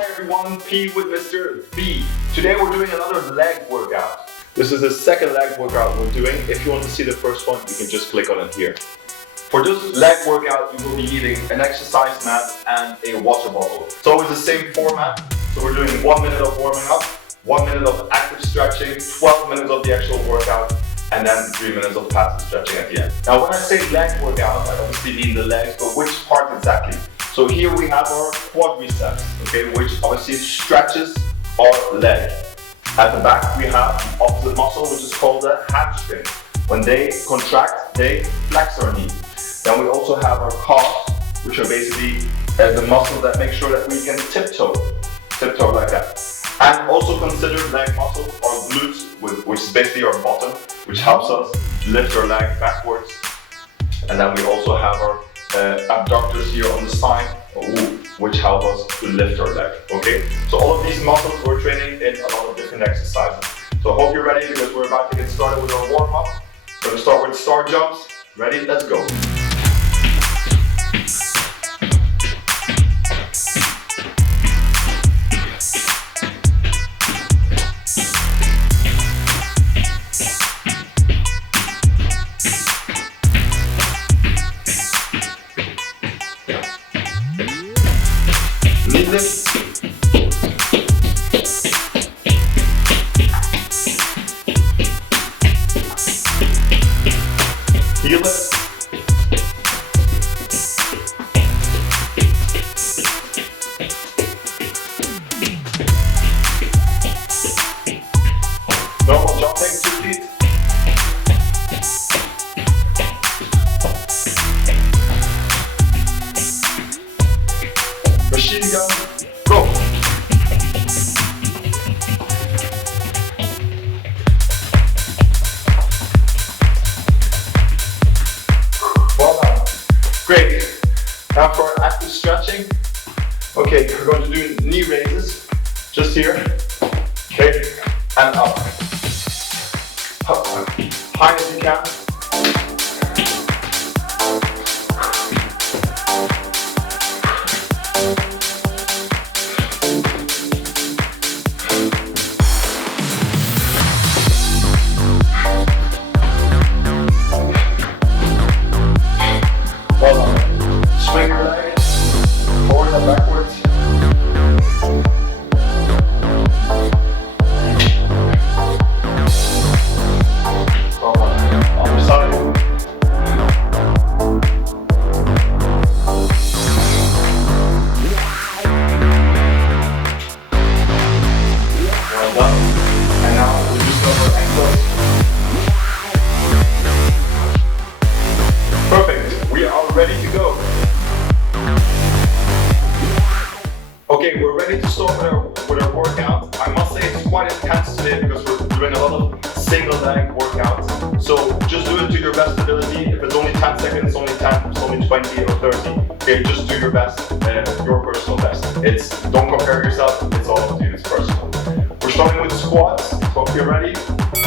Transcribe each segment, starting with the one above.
Hi everyone, P with Mr. V. Today we're doing another leg workout. This is the second leg workout we're doing. If you want to see the first one, you can just click on it here. For this leg workout, you will be needing an exercise mat and a water bottle. It's always the same format. So we're doing 1 minute of warming up, 1 minute of active stretching, 12 minutes of the actual workout, and then 3 minutes of passive stretching at the end. Now when I say leg workout, I obviously mean the legs, but which part exactly? So here we have our quadriceps, okay, which obviously stretches our leg. At the back we have the opposite muscle, which is called the hamstring. When they contract, they flex our knee. Then we also have our calves, which are basically the muscles that make sure that we can tiptoe like that. And also consider leg muscle or glutes, which is basically our bottom, which helps us lift our leg backwards. And then we also have our abductors here on the side, which help us to lift our leg, okay? So all of these muscles we're training in a lot of different exercises. So I hope you're ready because we're about to get started with our warm-up. We're gonna start with star jumps. Ready? Let's go. Knee lift. Heel lift. Normal jumping, 2 feet. Machine gun, go! Well done. Great. Now for our active stretching. Okay, we're going to do knee raises. Just here. Okay, and up. Up. High as you can. Swing your leg forward and backwards. Other side. Well done. And now we just go for ankles. Perfect. We are ready to go. Okay, we're ready to start with our workout. I must say it's quite intense today because we're doing a lot of single leg workouts. So just do it to your best ability. If it's only 10 seconds, only 10, it's only 20 or 30. Okay, just do your best, your personal best. Don't compare yourself, it's all up to you, it's personal. We're starting with squats. Hope you're ready.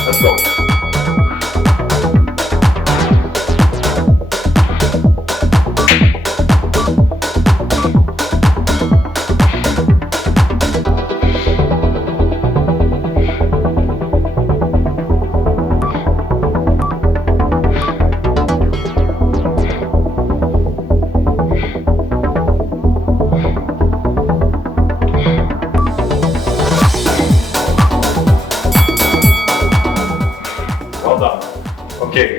Let's go. Okay,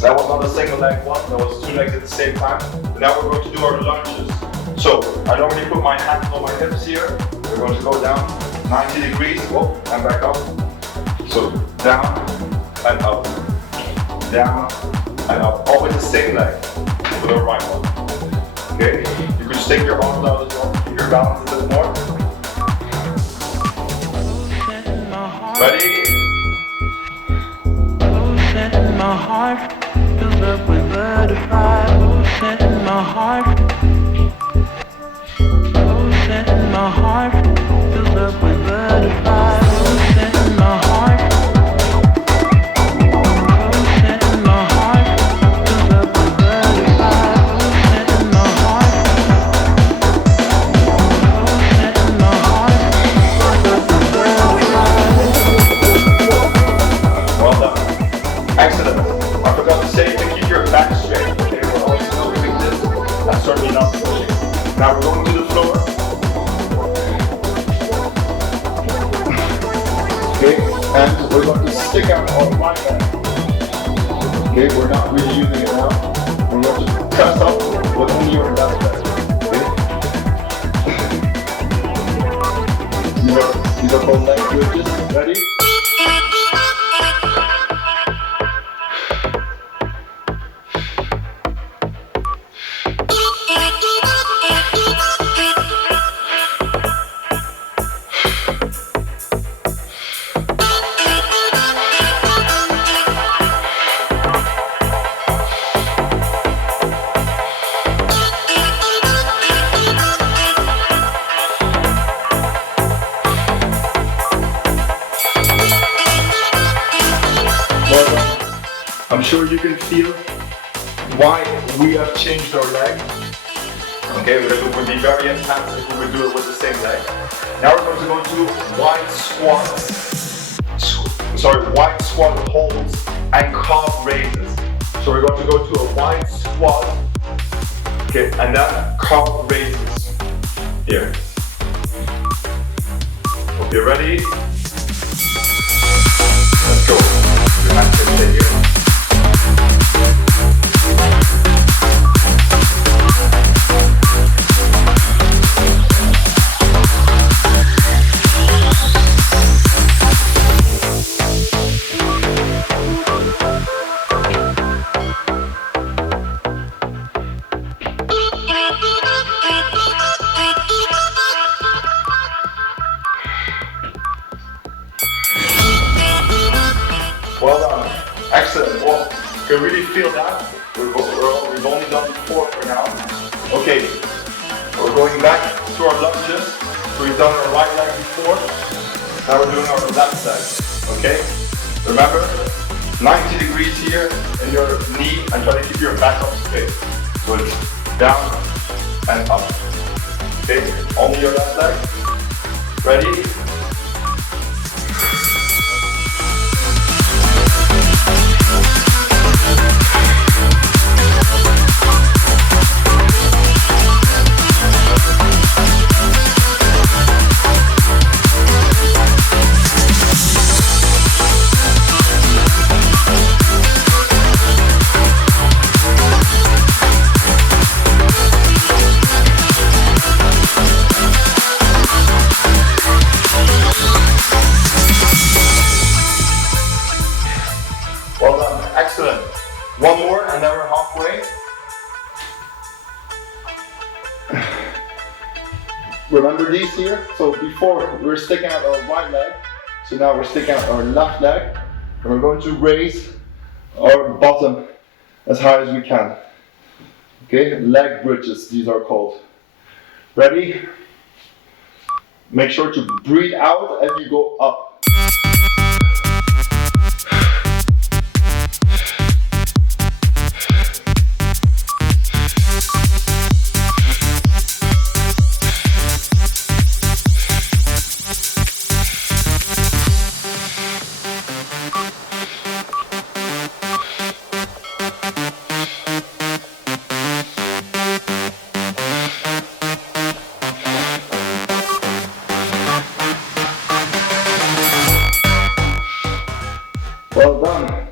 that was not a single leg one, that was 2 legs at the same time. But now we're going to do our lunges. So I normally put my hands on my hips here. We're going to go down 90 degrees, and back up. So down and up, down and up, always the same leg with the right one. Okay, you can just take your arms out as well, keep your balance a bit more. Ready? My heart fills up with butterflies. Set my heart. Set my heart fills up with butterflies. Set my heart. Set my heart fills up with butterflies. Set my heart. Set my certainly not pushing. Now we're going to the floor. Okay, and we're going to stick out our right leg. Okay, we're not really using it now. We're going to press up with only your left leg. Okay? These are called leg bridges. Ready? I'm sure you can feel why we have changed our leg. Okay, because it would be very intense if we would do it with the same leg. Now we're going to go to wide squats. Wide squat holds and calf raises. So we're going to go to a wide squat. Okay, and then calf raises. Here. Okay, ready? Let's go. Your hands can stay here. Well done. Excellent. Well, you can really feel that. We've only done 4 for now. Okay, we're going back to our lunges. We've done our right leg before. Now we're doing our left leg. Okay? Remember, 90 degrees here in your knee and try to keep your back up straight. So it's down and up. Okay? Only your left leg. Ready? Well done, excellent. One more and then we're halfway. Remember these here? So before we were sticking out our right leg, so now we're sticking out our left leg and we're going to raise our bottom as high as we can. Okay, leg bridges, these are called. Ready? Make sure to breathe out as you go up. Well done.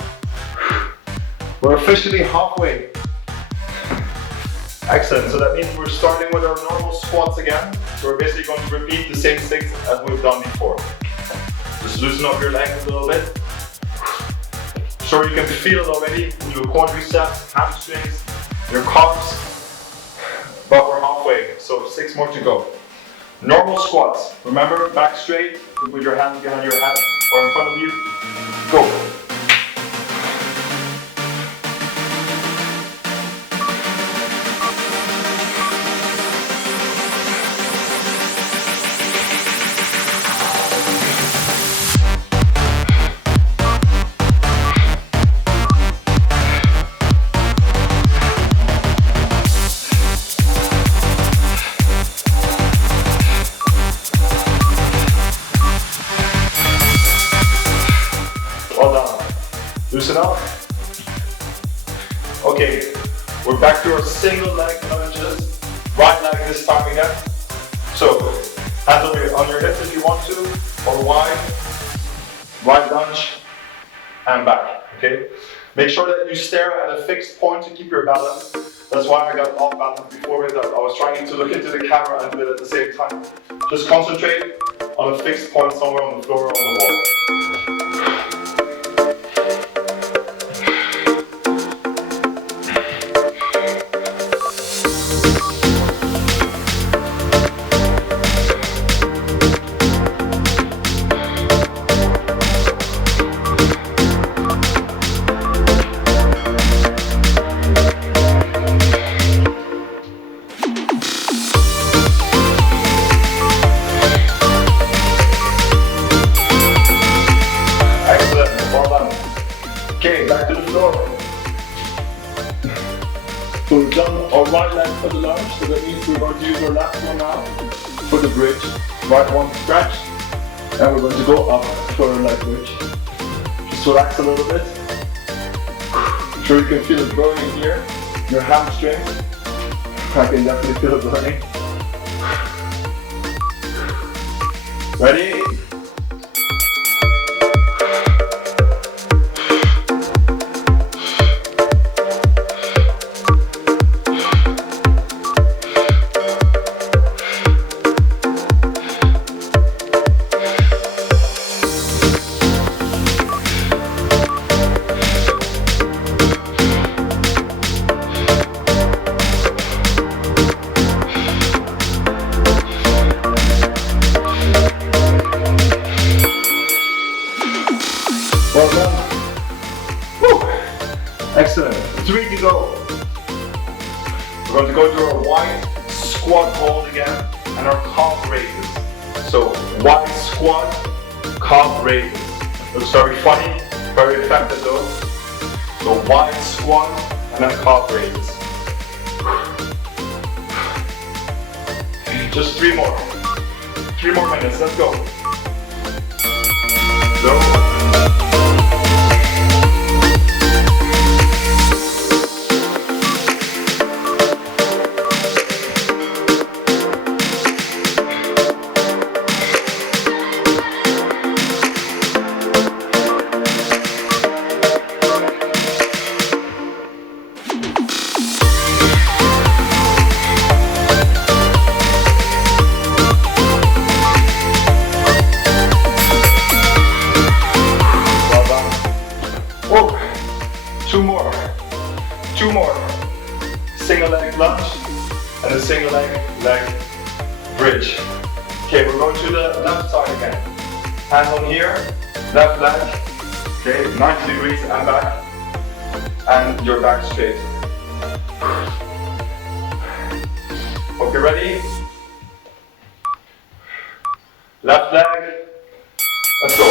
We're officially halfway. Excellent. So that means we're starting with our normal squats again. So we're basically going to repeat the same things as we've done before. Just loosen up your legs a little bit. Sure, you can feel it already in your quadriceps, hamstrings, your calves. But we're halfway, so 6 more to go. Normal squats. Remember, back straight, with your hands behind your head or in front of you. Go. Loosen up. Okay, we're back to our single leg lunges. leg this time again. So, hands on your hips if you want to, or wide. Right lunge, and back, okay? Make sure that you stare at a fixed point to keep your balance. That's why I got off balance before, because I was trying to look into the camera and do it at the same time. Just concentrate on a fixed point somewhere on the floor or on the wall. Okay, back to the floor. So we've done our right leg for the lunge, so that means we're going to use our left one now for the bridge. Right one stretch, and we're going to go up for our leg bridge. Just relax a little bit. I'm sure you can feel it burning here, your hamstring. I can definitely feel it burning. Ready? Well done. Woo. Excellent. 3 to go. We're going to go to our wide squat hold again and our calf raises. So wide squat, calf raises. Looks very funny, very effective though. So wide squat and then calf raises. Just 3 more. 3 more minutes. Let's go. Go. Oh, 2 more. 2 more. Single leg lunge and a single leg bridge. Okay, we're going to the left side again. Hands on here, left leg. Okay, 90 degrees and back. And your back straight. Okay, ready? Left leg. Let's go.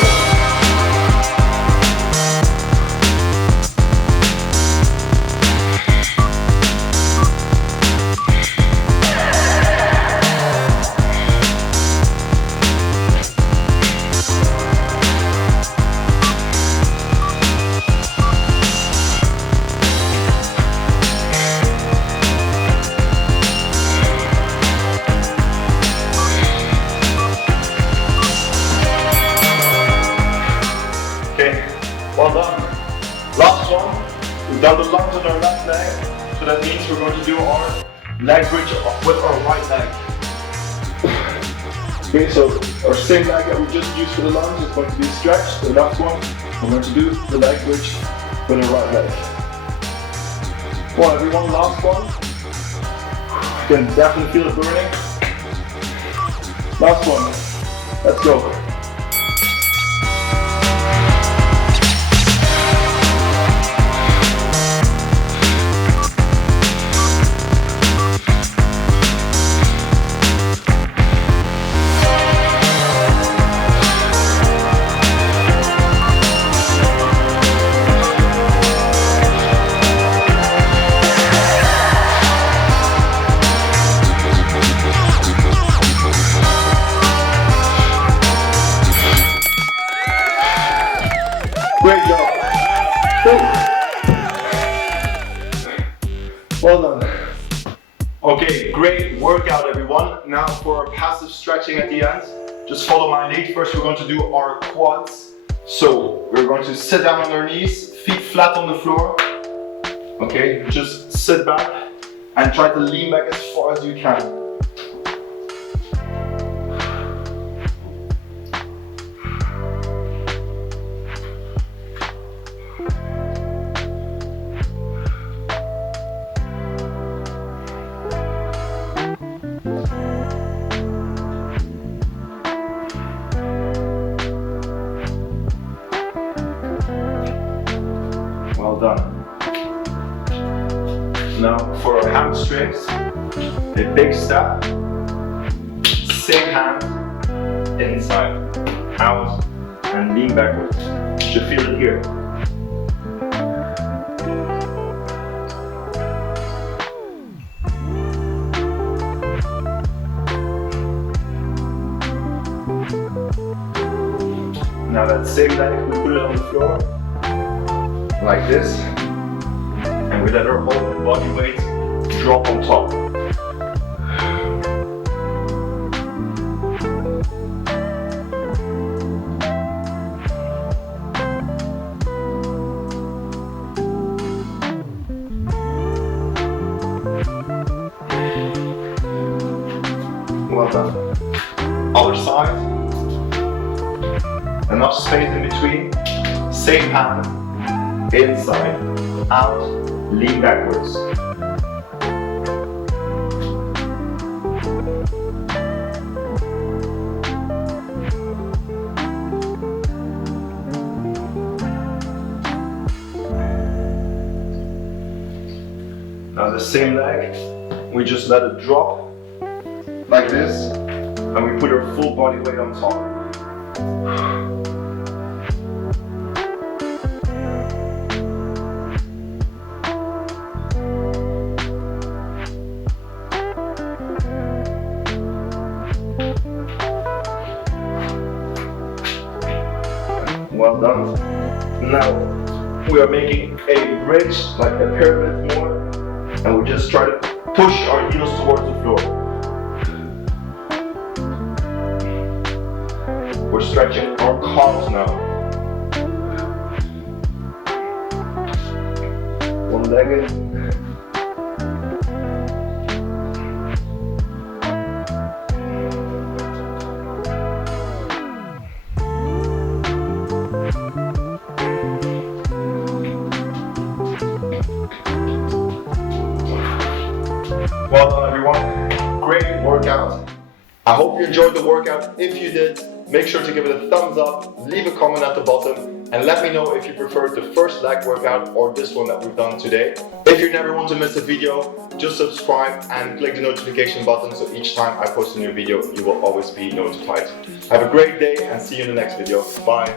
Well done. Last one. We've done the lunge on our left leg, so that means we're going to do our leg bridge with our right leg. Okay, so our same leg that we just used for the lunge is going to be stretched. The last one, we're going to do the leg bridge with our right leg. Come on, everyone, last one. You can definitely feel it burning. Last one. Let's go. Great workout, everyone. Now for passive stretching at the end. Just follow my lead. First, we're going to do our quads. So we're going to sit down on our knees, feet flat on the floor. Okay, just sit back and try to lean back as far as you can. Well done. Now for our hamstrings, a big step, same hand, inside, out, and lean backwards. You should feel it here. Now that same leg, we put it on the floor, like this, and we let our whole body weight drop on top. Well done. Other side. Enough space in between. Same hand. Inside, out, lean backwards. Now the same leg, we just let it drop like this, and we put our full body weight on top. Well done. Now we are making a bridge, like a pyramid more, and we just try to push our heels towards the floor. We're stretching our calves now. One leg in. Well done, everyone. Great workout. I hope you enjoyed the workout. If you did, make sure to give it a thumbs up, leave a comment at the bottom, and let me know if you preferred the first leg workout or this one that we've done today. If you never want to miss a video, just subscribe and click the notification button so each time I post a new video, you will always be notified. Have a great day and see you in the next video. Bye.